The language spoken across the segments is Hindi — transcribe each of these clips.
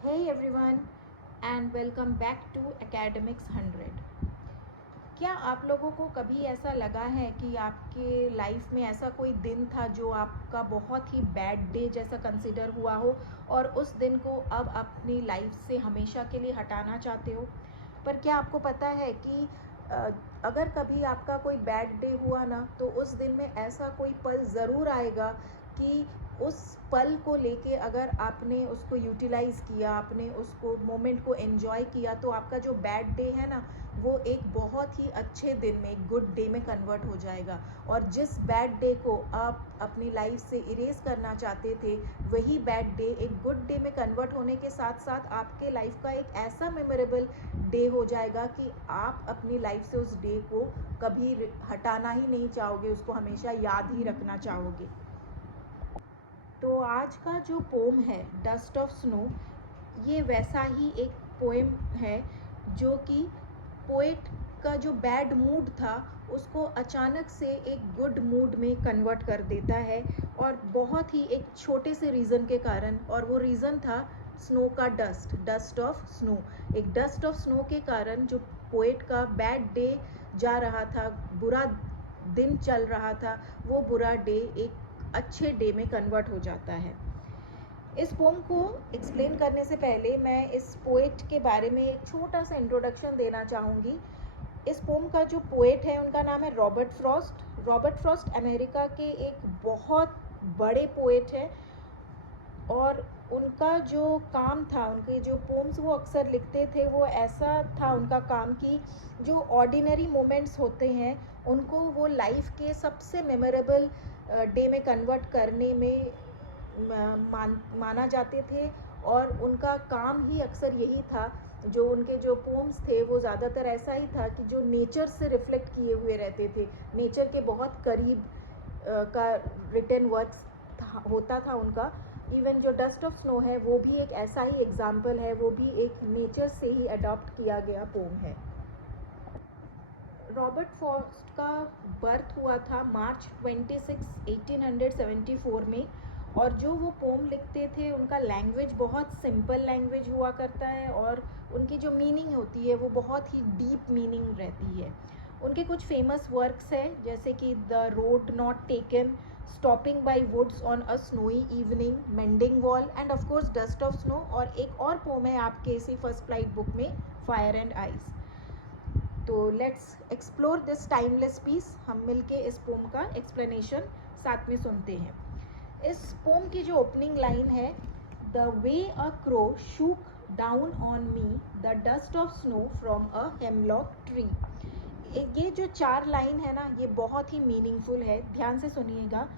Hey everyone and welcome back to Academics 100। क्या आप लोगों को कभी ऐसा लगा है कि आपके लाइफ में ऐसा कोई दिन था जो आपका बहुत ही बैड डे जैसा कंसिडर हुआ हो और उस दिन को अब अपनी लाइफ से हमेशा के लिए हटाना चाहते हो? पर क्या आपको पता है कि अगर कभी आपका कोई बैड डे हुआ ना तो उस दिन में ऐसा कोई पल ज़रूर आएगा कि उस पल को लेके अगर आपने उसको यूटिलाइज़ किया, आपने उसको मोमेंट को एंजॉय किया, तो आपका जो बैड डे है ना वो एक बहुत ही अच्छे दिन में, एक गुड डे में कन्वर्ट हो जाएगा। और जिस बैड डे को आप अपनी लाइफ से इरेज करना चाहते थे, वही बैड डे एक गुड डे में कन्वर्ट होने के साथ साथ आपके लाइफ का एक ऐसा मेमोरेबल डे हो जाएगा कि आप अपनी लाइफ से उस डे को कभी हटाना ही नहीं चाहोगे, उसको हमेशा याद ही रखना चाहोगे। तो आज का जो पोम है डस्ट ऑफ स्नो, ये वैसा ही एक पोएम है जो कि पोएट का जो बैड मूड था उसको अचानक से एक गुड मूड में कन्वर्ट कर देता है, और बहुत ही एक छोटे से रीज़न के कारण। और वो रीज़न था स्नो का डस्ट ऑफ स्नो। एक डस्ट ऑफ स्नो के कारण जो पोएट का बैड डे जा रहा था, बुरा दिन चल रहा था, वो बुरा डे एक अच्छे डे में कन्वर्ट हो जाता है। इस पोम को एक्सप्लेन करने से पहले मैं इस पोएट के बारे में एक छोटा सा इंट्रोडक्शन देना चाहूँगी। इस पोम का जो पोएट है उनका नाम है Robert Frost. Robert Frost America के एक बहुत बड़े पोएट हैं, और उनका जो काम था, उनके जो पोम्स वो अक्सर लिखते थे, वो ऐसा था उनका काम कि जो ऑर्डिनरी मोमेंट्स होते हैं उनको वो लाइफ के सबसे मेमोरेबल डे में कन्वर्ट करने में माना जाते थे। और उनका काम ही अक्सर यही था, जो उनके जो पोम्स थे वो ज़्यादातर ऐसा ही था कि जो नेचर से रिफ्लेक्ट किए हुए रहते थे, नेचर के बहुत करीब का रिटन वर्क्स होता था उनका। इवन जो डस्ट ऑफ स्नो है वो भी एक ऐसा ही एग्जाम्पल है, वो भी एक नेचर से ही अडॉप्ट किया गया पोम है। रॉबर्ट फ्रॉस्ट का बर्थ हुआ था मार्च 26, 1874 में। और जो वो पोम लिखते थे उनका लैंग्वेज बहुत सिंपल लैंग्वेज हुआ करता है, और उनकी जो मीनिंग होती है वो बहुत ही डीप मीनिंग रहती है। उनके कुछ फेमस वर्क्स हैं जैसे कि the road not taken, stopping by woods on a snowy evening, mending wall, end of course dust of snow. और एक और पोम है आपके इसी फर्स्ट फ्लाइट बुक में, फायर एंड आइस। तो let's explore this timeless piece. हम मिलके इस पोम का एक्सप्लेनेशन साथ में सुनते हैं। इस पोम की जो ओपनिंग लाइन है, the way a crow shook down on me the dust of snow from a hemlock tree. ये जो 4 लाइन है ना, ये बहुत ही मीनिंगफुल है, ध्यान से सुनिएगा।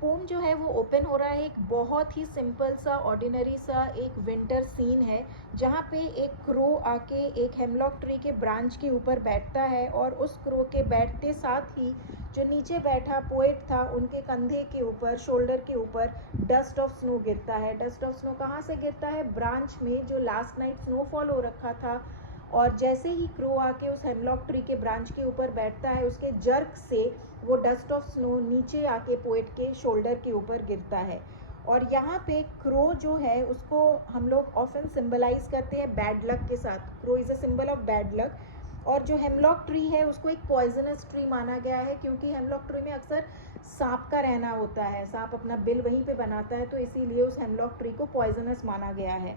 पोम जो है वो ओपन हो रहा है एक बहुत ही सिंपल सा ऑर्डिनरी सा एक विंटर सीन है, जहाँ पे एक क्रो आके एक हेमलॉक ट्री के ब्रांच के ऊपर बैठता है, और उस क्रो के बैठते साथ ही जो नीचे बैठा पोएट था उनके कंधे के ऊपर, शोल्डर के ऊपर डस्ट ऑफ स्नो गिरता है। डस्ट ऑफ स्नो कहाँ से गिरता है? ब्रांच में जो लास्ट नाइट स्नोफॉल हो रखा था। और जैसे ही क्रो आके उस हेमलॉक ट्री के ब्रांच के ऊपर बैठता है, उसके जर्क से वो डस्ट ऑफ स्नो नीचे आके पोएट के शोल्डर के ऊपर गिरता है। और यहाँ पे क्रो जो है उसको हम लोग ऑफन सिंबलाइज करते हैं बैड लक के साथ। Crow is a symbol of bad luck. और जो हेमलॉक ट्री है उसको एक पॉइजनस ट्री माना गया है, क्योंकि हेमलॉक ट्री में अक्सर सांप का रहना होता है, सांप अपना बिल वहीं पे बनाता है, तो इसीलिए उस हेमलॉक ट्री को पॉइजनस माना गया है।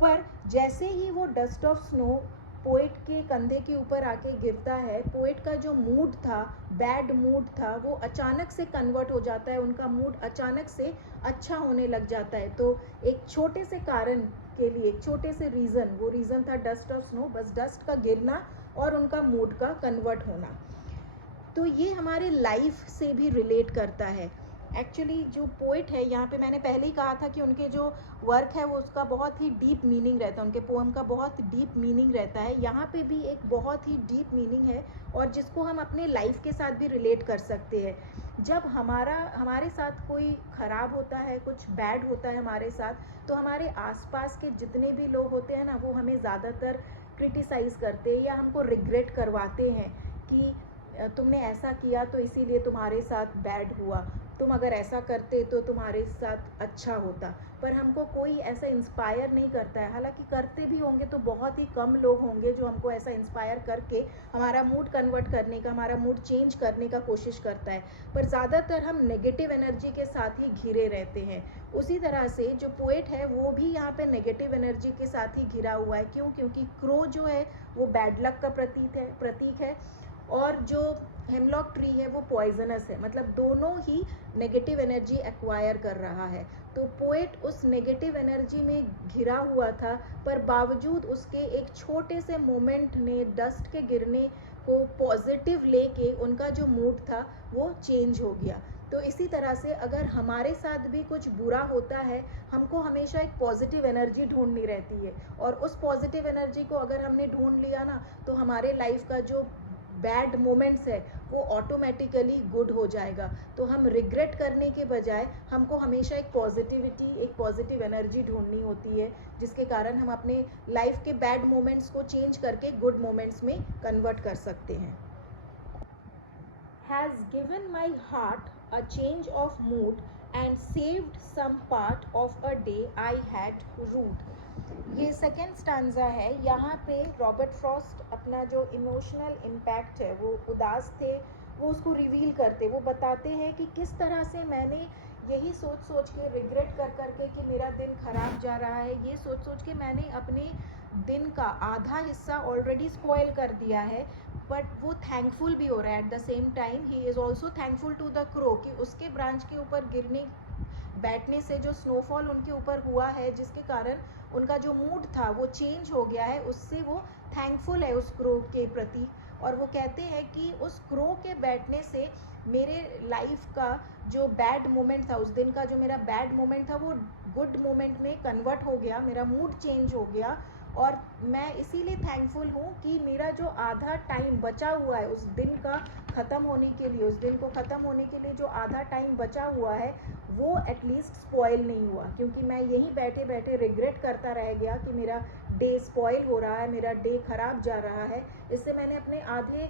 पर जैसे ही वो डस्ट ऑफ स्नो पोएट के कंधे के ऊपर आके गिरता है, पोएट का जो मूड था, बैड मूड था, वो अचानक से कन्वर्ट हो जाता है, उनका मूड अचानक से अच्छा होने लग जाता है। तो एक छोटे से कारण के लिए, एक छोटे से रीज़न, वो रीज़न था डस्ट ऑफ स्नो, बस डस्ट का गिरना और उनका मूड का कन्वर्ट होना। तो ये हमारे लाइफ से भी रिलेट करता है। एक्चुअली जो पोइट है, यहाँ पे मैंने पहले ही कहा था कि उनके जो वर्क है वो उसका बहुत ही डीप मीनिंग रहता है, उनके पोएम का बहुत डीप मीनिंग रहता है। यहाँ पे भी एक बहुत ही डीप मीनिंग है, और जिसको हम अपने लाइफ के साथ भी रिलेट कर सकते हैं। जब हमारे साथ कोई ख़राब होता है, कुछ बैड होता है हमारे साथ, तो हमारे आसपास के जितने भी लोग होते हैं ना, वो हमें ज़्यादातर क्रिटिसाइज़ करते हैं या हमको रिग्रेट करवाते हैं कि तुमने ऐसा किया तो इसीलिए तुम्हारे साथ बैड हुआ। तुम अगर ऐसा करते तो तुम्हारे साथ अच्छा होता, पर हमको कोई ऐसा इंस्पायर नहीं करता है। हालांकि करते भी होंगे तो बहुत ही कम लोग होंगे जो हमको ऐसा इंस्पायर करके हमारा मूड कन्वर्ट करने का, हमारा मूड चेंज करने का कोशिश करता है, पर ज़्यादातर हम नेगेटिव एनर्जी के साथ ही घिरे रहते हैं। उसी तरह से जो पोएट है वो भी यहाँ पे नेगेटिव एनर्जी के साथ ही घिरा हुआ है। क्यों? क्योंकि क्रो जो है वो बैड लक का प्रतीक है और जो हेमलॉक ट्री है वो पॉइजनस है, मतलब दोनों ही नेगेटिव एनर्जी एक्वायर कर रहा है। तो पोएट उस नेगेटिव एनर्जी में घिरा हुआ था, पर बावजूद उसके एक छोटे से मोमेंट ने डस्ट के गिरने को पॉजिटिव लेके उनका जो मूड था वो चेंज हो गया। तो इसी तरह से अगर हमारे साथ भी कुछ बुरा होता है, हमको हमेशा एक पॉजिटिव एनर्जी ढूंढनी रहती है, और उस पॉजिटिव एनर्जी को अगर हमने ढूंढ लिया ना, तो हमारे लाइफ का जो बैड मोमेंट्स है वो ऑटोमेटिकली गुड हो जाएगा। तो हम रिग्रेट करने के बजाय हमको हमेशा एक पॉजिटिव एनर्जी ढूंढनी होती है, जिसके कारण हम अपने लाइफ के बैड मोमेंट्स को चेंज करके गुड मोमेंट्स में कन्वर्ट कर सकते हैं। Has given my heart a change of mood and saved some part of a day I had rued. ये सेकेंड स्टांजा है। यहाँ पे रॉबर्ट फ्रॉस्ट अपना जो इमोशनल इम्पैक्ट है, वो उदास थे, वो उसको रिवील करते, वो बताते हैं कि किस तरह से मैंने यही सोच के रिग्रेट कर के कि मेरा दिन खराब जा रहा है, ये सोच के मैंने अपने दिन का आधा हिस्सा ऑलरेडी स्पॉइल कर दिया है। बट वो थैंकफुल भी हो रहा है at the same time. He is also thankful to the crow कि उसके ब्रांच के ऊपर बैठने से जो स्नोफॉल उनके ऊपर हुआ है, जिसके कारण उनका जो मूड था वो चेंज हो गया है, उससे वो थैंकफुल है उस क्रो के प्रति। और वो कहते हैं कि उस क्रो के बैठने से मेरे लाइफ का जो बैड मोमेंट था, उस दिन का जो मेरा बैड मोमेंट था, वो गुड मोमेंट में कन्वर्ट हो गया, मेरा मूड चेंज हो गया। और मैं इसीलिए थैंकफुल हूँ कि मेरा जो आधा टाइम बचा हुआ है उस दिन का ख़त्म होने के लिए, उस दिन को ख़त्म होने के लिए जो आधा टाइम बचा हुआ है वो एटलीस्ट स्पॉइल नहीं हुआ, क्योंकि मैं यहीं बैठे बैठे रिग्रेट करता रह गया कि मेरा डे स्पॉइल हो रहा है, मेरा डे ख़राब जा रहा है। इससे मैंने अपने आधे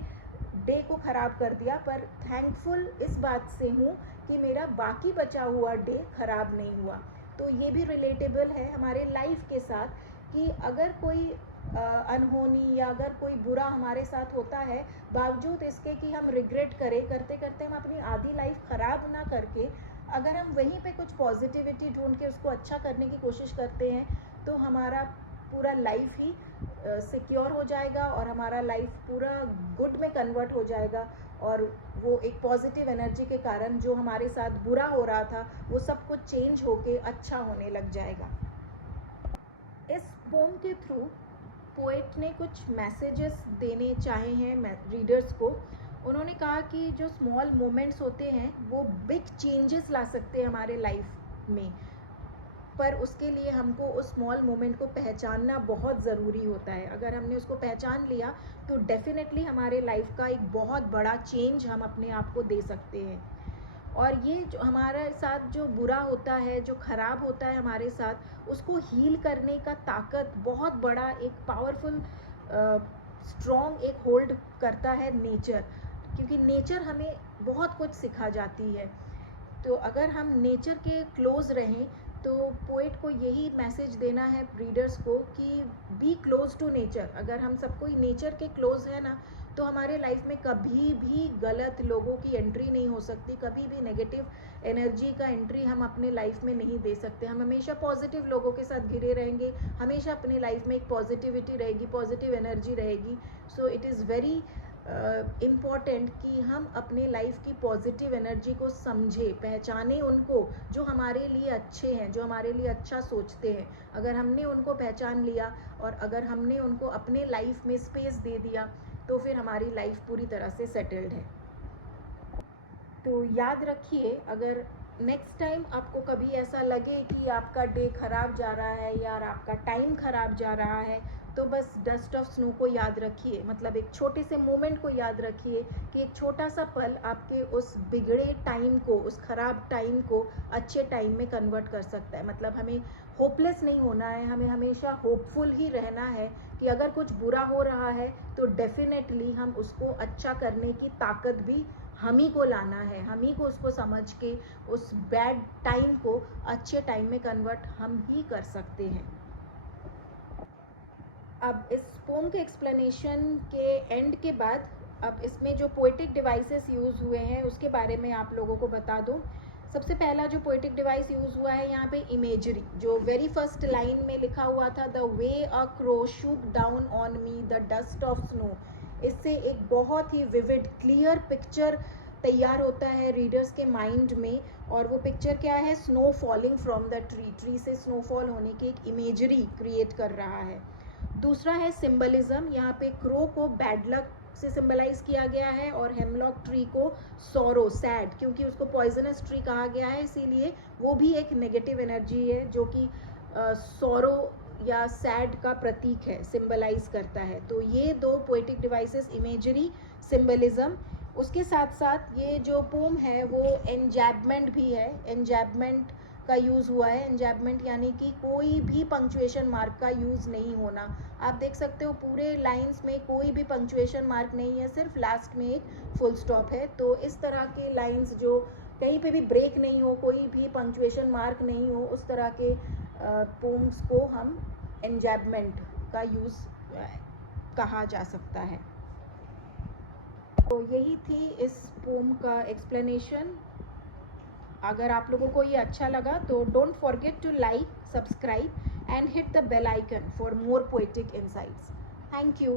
डे को ख़राब कर दिया, पर थैंकफुल इस बात से हूँ कि मेरा बाकी बचा हुआ डे ख़राब नहीं हुआ। तो ये भी रिलेटेबल है हमारे लाइफ के साथ कि अगर कोई अनहोनी या अगर कोई बुरा हमारे साथ होता है, बावजूद इसके कि हम रिग्रेट करते करते हम अपनी आधी लाइफ ख़राब ना करके अगर हम वहीं पे कुछ पॉजिटिविटी ढूंढ के उसको अच्छा करने की कोशिश करते हैं, तो हमारा पूरा लाइफ ही सिक्योर हो जाएगा और हमारा लाइफ पूरा गुड में कन्वर्ट हो जाएगा। और वो एक पॉजिटिव एनर्जी के कारण जो हमारे साथ बुरा हो रहा था वो सब कुछ चेंज होके अच्छा होने लग जाएगा। इस पोम के थ्रू पोएट ने कुछ मैसेजेस देने चाहे हैं रीडर्स को। उन्होंने कहा कि जो स्मॉल मोमेंट्स होते हैं वो बिग चेंजेस ला सकते हैं हमारे लाइफ में, पर उसके लिए हमको उस स्मॉल मोमेंट को पहचानना बहुत ज़रूरी होता है। अगर हमने उसको पहचान लिया तो डेफिनेटली हमारे लाइफ का एक बहुत बड़ा चेंज हम अपने आप को दे सकते हैं। और ये जो हमारे साथ जो बुरा होता है, जो ख़राब होता है हमारे साथ, उसको हील करने का ताकत बहुत बड़ा एक पावरफुल स्ट्रॉन्ग एक होल्ड करता है नेचर, क्योंकि नेचर हमें बहुत कुछ सिखा जाती है। तो अगर हम नेचर के क्लोज़ रहें, तो पोएट को यही मैसेज देना है रीडर्स को कि बी क्लोज टू नेचर। अगर हम सबको नेचर के क्लोज़ है ना, तो हमारे लाइफ में कभी भी गलत लोगों की एंट्री नहीं हो सकती, कभी भी नेगेटिव एनर्जी का एंट्री हम अपने लाइफ में नहीं दे सकते। हम हमेशा पॉजिटिव लोगों के साथ घिरे रहेंगे, हमेशा अपनी लाइफ में एक पॉजिटिविटी रहेगी, पॉजिटिव एनर्जी रहेगी। So it is very important कि हम अपने लाइफ की पॉजिटिव एनर्जी को समझें, पहचानें उनको जो हमारे लिए अच्छे हैं, जो हमारे लिए अच्छा सोचते हैं। अगर हमने उनको पहचान लिया और अगर हमने उनको अपने लाइफ में स्पेस दे दिया, तो फिर हमारी लाइफ पूरी तरह से सेटल्ड है। तो याद रखिए, अगर नेक्स्ट टाइम आपको कभी ऐसा लगे कि आपका डे ख़राब जा रहा है या आपका टाइम ख़राब जा रहा है, तो बस डस्ट ऑफ स्नो को याद रखिए, मतलब एक छोटे से मोमेंट को याद रखिए कि एक छोटा सा पल आपके उस बिगड़े टाइम को, उस ख़राब टाइम को अच्छे टाइम में कन्वर्ट कर सकता है। मतलब हमें होपलेस नहीं होना है, हमें हमेशा होपफुल ही रहना है कि अगर कुछ बुरा हो रहा है तो डेफिनेटली हम उसको अच्छा करने की ताकत भी हम ही को लाना है, हम ही को उसको समझ के उस बैड टाइम को अच्छे टाइम में कन्वर्ट हम ही कर सकते हैं। अब इस पोम के एक्सप्लेनेशन के एंड के बाद अब इसमें जो पोएटिक डिवाइसेस यूज़ हुए हैं उसके बारे में आप लोगों को बता दूं। सबसे पहला जो पोएटिक डिवाइस यूज़ हुआ है यहाँ पे इमेजरी, जो वेरी फर्स्ट लाइन में लिखा हुआ था, the way a crow shook down on me the dust of snow. इससे एक बहुत ही विविड क्लियर पिक्चर तैयार होता है रीडर्स के माइंड में, और वो पिक्चर क्या है, snow falling from the tree से स्नोफॉल होने की एक इमेजरी क्रिएट कर रहा है। दूसरा है सिंबलिज्म, यहाँ पे क्रो को बैड लक से सिंबलाइज किया गया है और हेमलॉक ट्री को सॉरो सैड, क्योंकि उसको पॉइजनस ट्री कहा गया है इसीलिए वो भी एक नेगेटिव एनर्जी है जो कि सॉरो या सैड का प्रतीक है, सिंबलाइज करता है। तो ये दो पोएटिक डिवाइसेस, इमेजरी, सिंबलिज्म। उसके साथ साथ ये जो पोम है वो एंजैबमेंट भी है, एंजैबमेंट का यूज़ हुआ है। एंजैबमेंट यानी कि कोई भी पंक्चुएशन मार्क का यूज़ नहीं होना। आप देख सकते हो पूरे लाइंस में कोई भी पंक्चुएशन मार्क नहीं है, सिर्फ लास्ट में एक फुल स्टॉप है। तो इस तरह के लाइंस जो कहीं पे भी ब्रेक नहीं हो, कोई भी पंक्चुएशन मार्क नहीं हो, उस तरह के पोम्स को हम एंजैबमेंट का यूज़ कहा जा सकता है। तो यही थी इस पोम का एक्सप्लेनेशन। अगर आप लोगों को ये अच्छा लगा तो don't forget to like, subscribe and hit the bell icon for more poetic insights. Thank you.